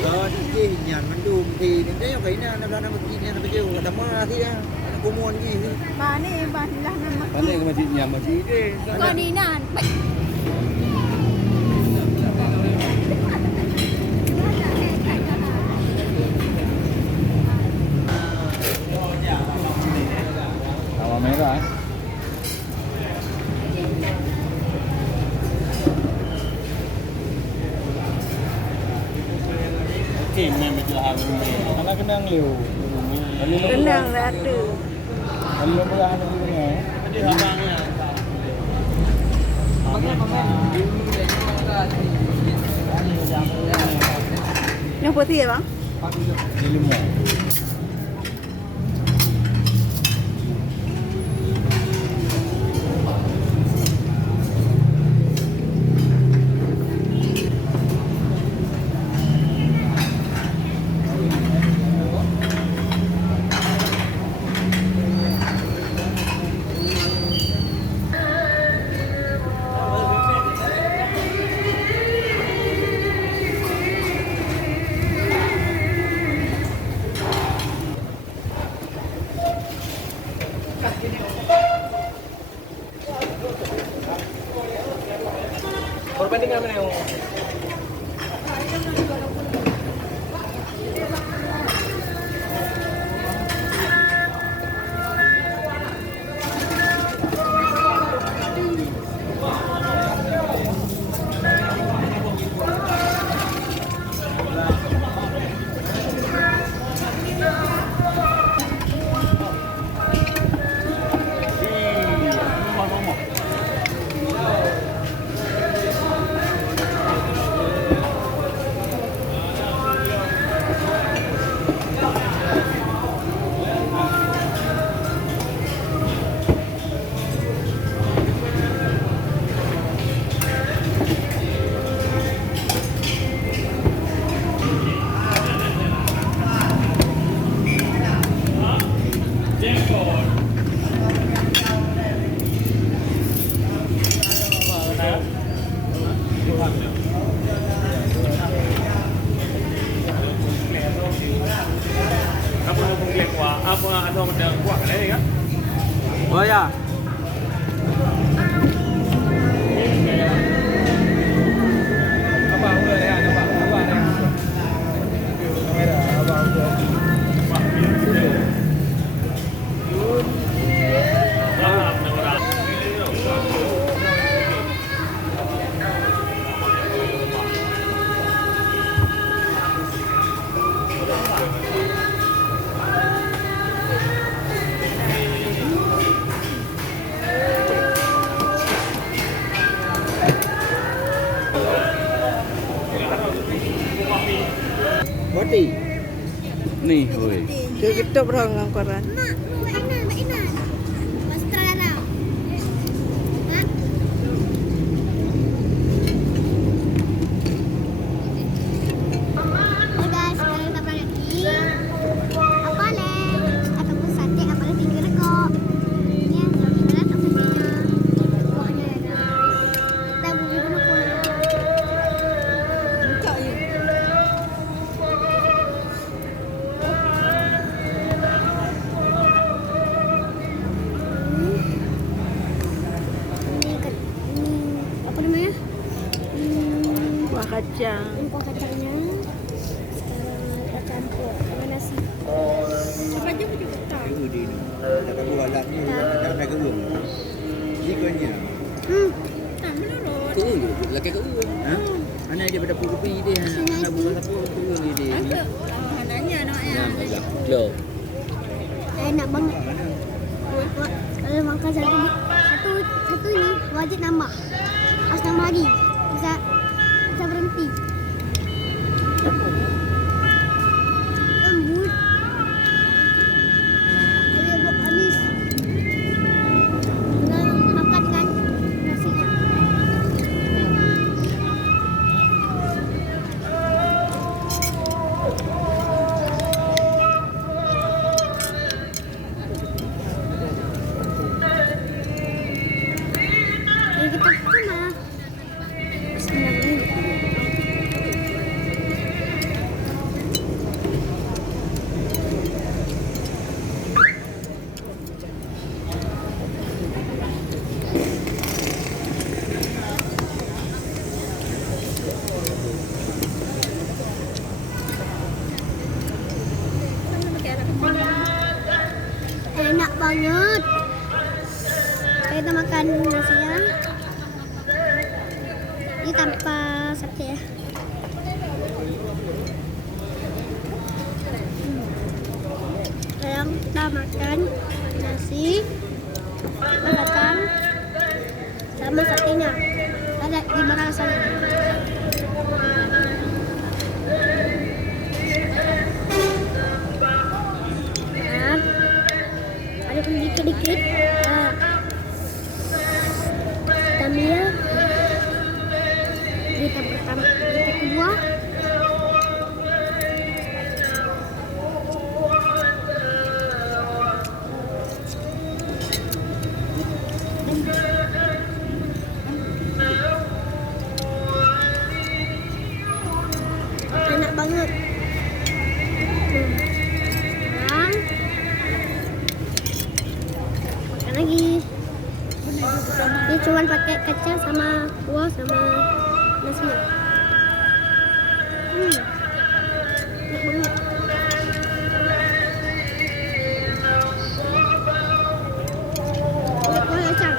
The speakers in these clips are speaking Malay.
Nhìn mình đùm thì cái nó ra nó begini nó begitu ada mana sih ya kumuan gini Bani banlah nama. Balik ke masjidnya, masjid dia. Kau ni nan. Awal merah. Okey, main betul hari ni. Kalau kenang liu. Kenang dah ada. Kalau merah ni ni. Ada abangnya. Yang putih ya bang? Ni lemah. Perbandingan mana yang apa ada model kuat ni kan? oh ya abang boleh ya, abang ya. Kamera abang boleh. Boti Ni, oi. Dia kita berang dengan koran. Mak, mainan. Mas Trana. Hah? Hey guys, sekarang kita pergi apa leh? Ataupun sate apa leh tinggi reko. Ini yang kita tak punya. Pokoknya ada. Kita beli dulu pun. Buka je. Ini apa namanya? Buah kacang. Kuah kacangnya. Sekarang kita campur dengan nasi. Apa aja pun juga tak. itu di ada kedua alatnya ada naik urung jikanya Tak menurut. tu lagi ke urung ha ana dia pada kopi dia nak buat apa tu dia Ada. Nanya nak ya. Loh. Enak banget. Kalau makan satu ini wajib nambah. Harus nambah lagi. Bisa berhenti. Lembut. Ada buat amis. Dengan makan dengan nasinya. Jadi kita sama. banget. Kita makan nasinya. Ini tanpa sate ya. Sekarang kita makan nasi, kacang, sama satenya. Ada gimana rasanya? Nah, ada dikit-dikit. Nah, Tamia kita pertama, kita kedua. Enak banget. Sekarang makan lagi. Ini cuma pakai kacang sama kuah sama nasi. Enak banget. Ini kuah kacang.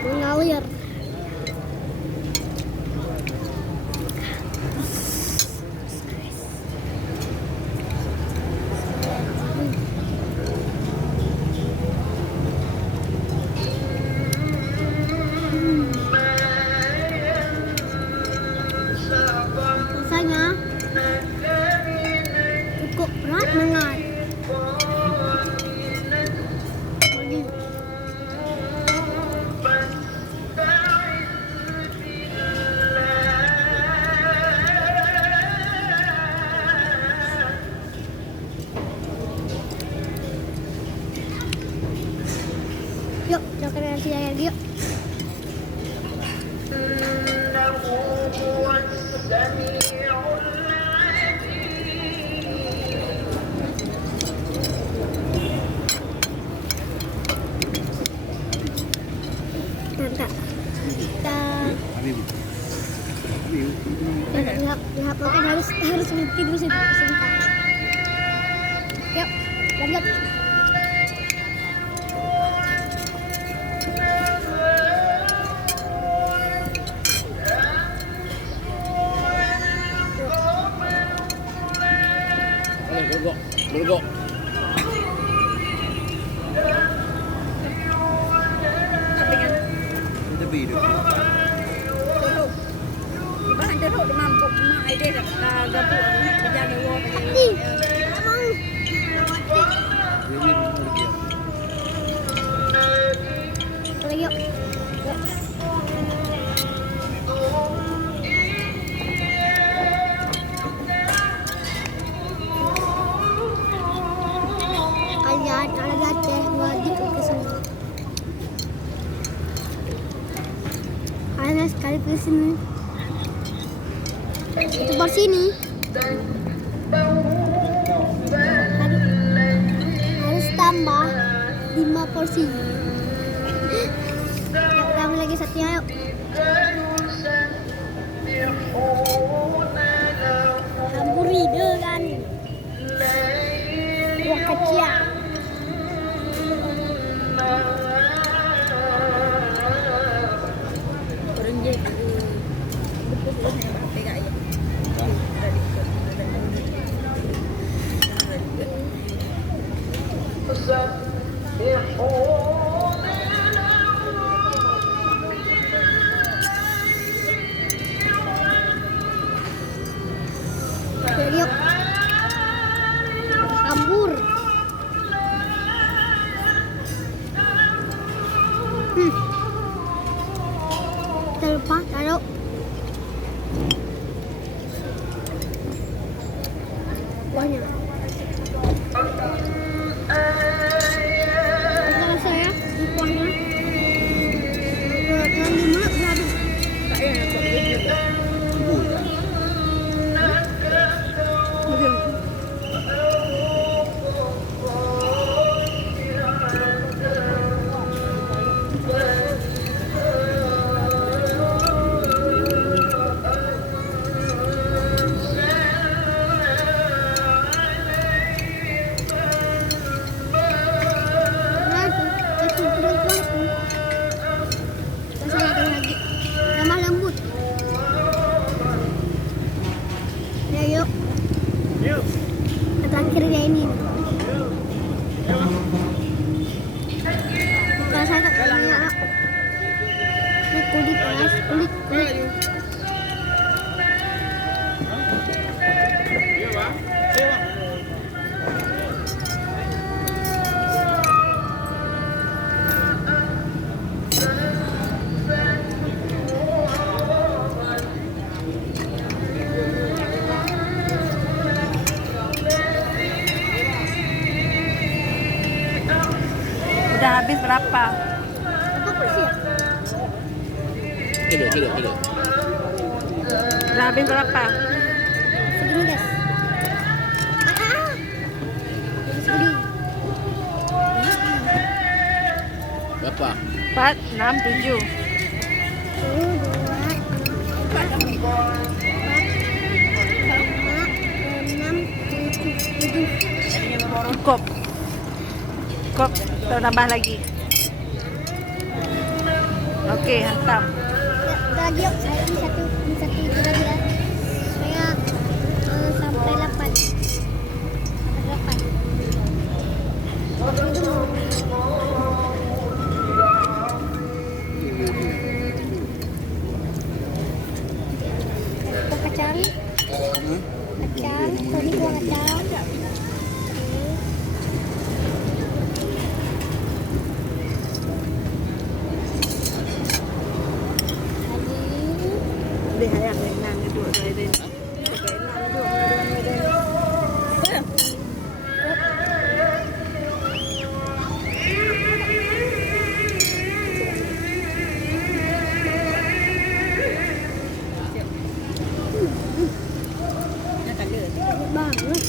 Mengalir. Rasanya cukup berat banget. Yuk, kita makan nasi lagi yuk. Mantap. Kita lihat makan harus berhenti dulu sebentar. Yuk, lanjut. Bergok. Itu biru. Bahan jeruk demam kok mak ide dah gabung kerja ni wo. Emang. Lagi yuk. Kalian kalau latih wajib ke sini. Kalian sekali ke sini. Itu porsi ini harus tambah 5 porsi. Yuk, tambah lagi satunya yuk. Hampuri dengan kuah kacang. Yuk. Hambur. Terlupa taruh. Banyak. Kita rasa ya, di kuahnya. Yang di mulut beradu. kerja ini. Kalau saya tak punya, ini kulit keras, kulit. Udah habis berapa? Apa porsi? Kilo. Udah habis berapa? Segini guys. Segini. Berapa? 4, 6, 7. 1, 2, 3, 4, 5, 6, 7. Cukup. Kita tambah lagi. Okey, hantam. Lagi yuk, saya ini satu itu lagi ya. Saya sampai 8. Kacang, tadi gua kacang. Dia yang renang duduk saya dia. Renang duduk dia. Banget.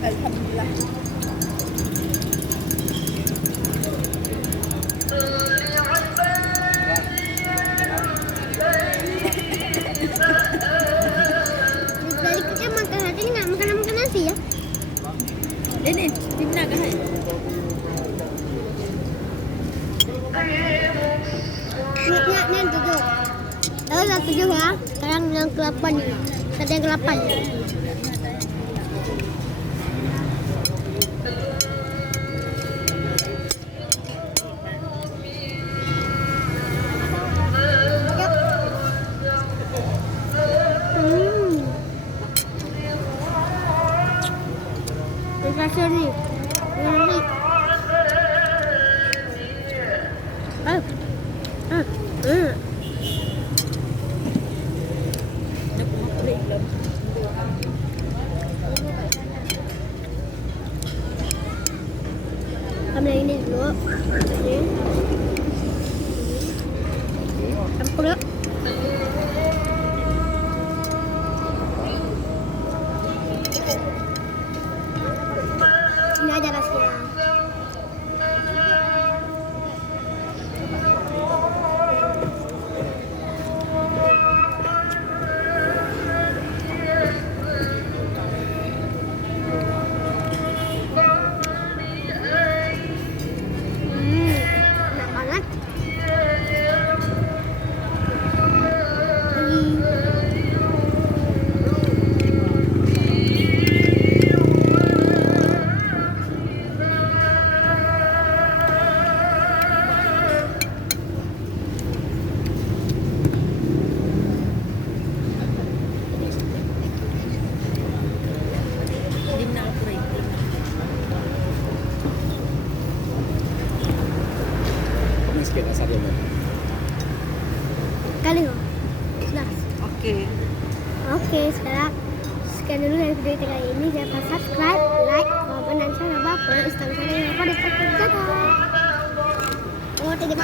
Alhamdulillah. Dari kita makan hati nggak makan nasi ya? Ini di mana kan? Niatnya 7. Tahu lah 7 ya. Sekarang yang ke-8 nih. Tadi yang ke-8. Rasa ni. Ini. Ambil yang ini dulu. Ini. Campur ya. Ini aja rasanya. Enak banget. Di mana aku rin? Kami sikit asal dia. Kali kok. Sudah. Okey. Oke, sekarang sekian dulu dari video kita ini. Jangan lupa subscribe, like, komen, dan share. Instagram saya lupa di podcast. Oh, tidak.